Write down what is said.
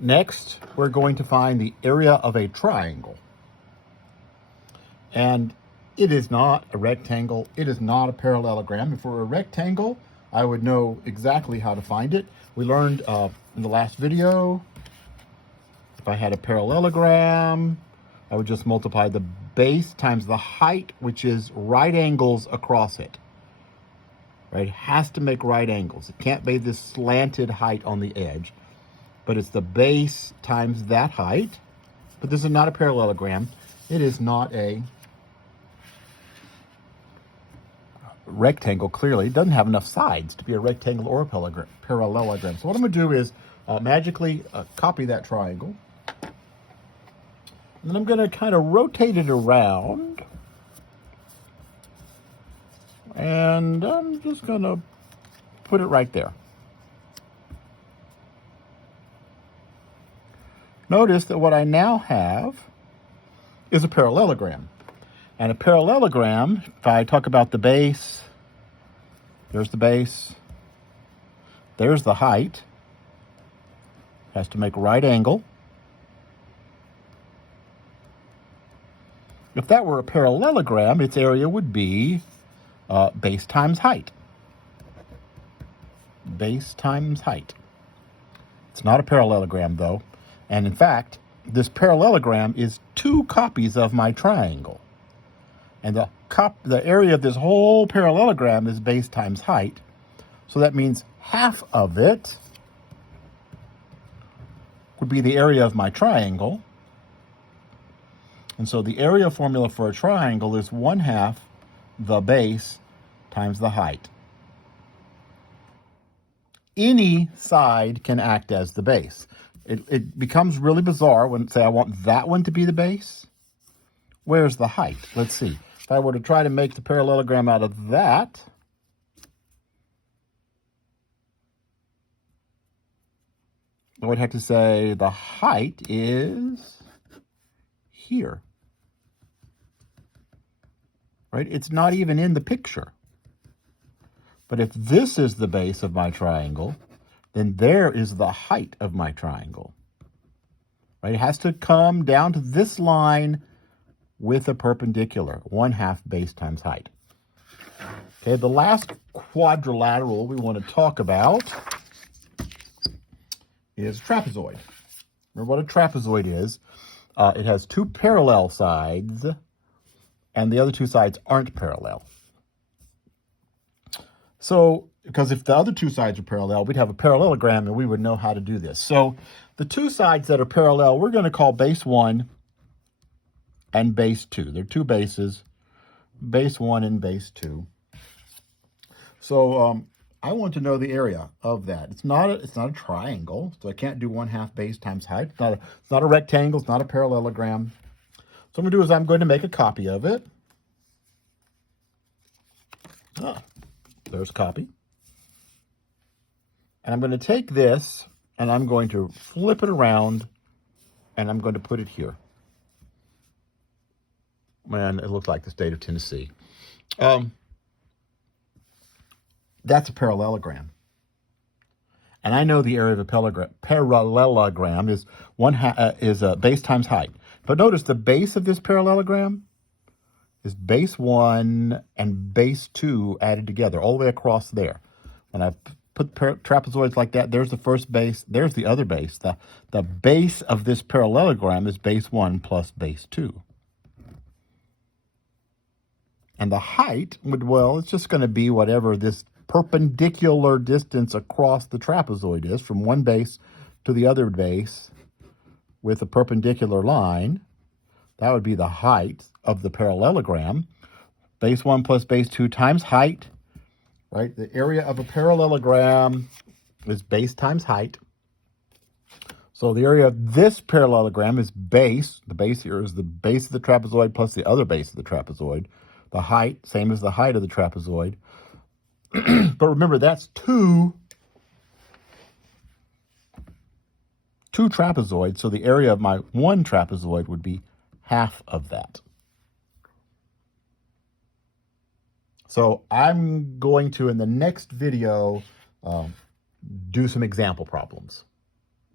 Next, we're going to find the area of a triangle. And it is not a rectangle. It is not a parallelogram. If it were a rectangle, I would know exactly how to find it. We learned in the last video, if I had a parallelogram, I would just multiply the base times the height, which is right angles across it. Right? It has to make right angles. It can't be this slanted height on the edge, but it's the base times that height. But this is not a parallelogram. It is not a rectangle, clearly. It doesn't have enough sides to be a rectangle or a parallelogram. So what I'm going to do is magically copy that triangle. And then I'm going to kind of rotate it around. And I'm just going to put it right there. Notice that what I now have is a parallelogram. And a parallelogram, if I talk about the base, there's the base, there's the height, has to make a right angle. If that were a parallelogram, its area would be base times height. Base times height. It's not a parallelogram, though. And in fact, this parallelogram is two copies of my triangle. And the area of this whole parallelogram is base times height. So that means half of it would be the area of my triangle. And so the area formula for a triangle is 1/2 the base times the height. Any side can act as the base. It becomes really bizarre when, say, I want that one to be the base. Where's the height? Let's see. If I were to try to make the parallelogram out of that, I would have to say the height is here. Right? It's not even in the picture. But if this is the base of my triangle, then there is the height of my triangle. Right? It has to come down to this line with a perpendicular, 1/2 base times height. Okay, the last quadrilateral we want to talk about is trapezoid. Remember what a trapezoid is? It has two parallel sides, and the other two sides aren't parallel. So, because if the other two sides are parallel, we'd have a parallelogram and we would know how to do this. So, the two sides that are parallel, we're going to call base 1 and base 2. They're two bases, base 1 and base 2. So, I want to know the area of that. It's not a triangle, so I can't do 1/2 base times height. It's not a rectangle. It's not a parallelogram. So, what I'm going to do is I'm going to make a copy of it. There's copy. And I'm going to take this and I'm going to flip it around and I'm going to put it here. Man, it looks like the state of Tennessee. That's a parallelogram. And I know the area of a parallelogram is base times height. But notice the base of this parallelogram is base 1 and base 2 added together, all the way across there. When I put trapezoids like that, there's the first base, there's the other base. The base of this parallelogram is base 1 plus base 2. And the height it's just going to be whatever this perpendicular distance across the trapezoid is, from one base to the other base with a perpendicular line. That would be the height of the parallelogram. Base 1 plus base 2 times height, right? The area of a parallelogram is base times height. So the area of this parallelogram is base. The base here is the base of the trapezoid plus the other base of the trapezoid. The height, same as the height of the trapezoid. But remember, that's two trapezoids, so the area of my one trapezoid would be half of that. So I'm going to, in the next video, do some example problems.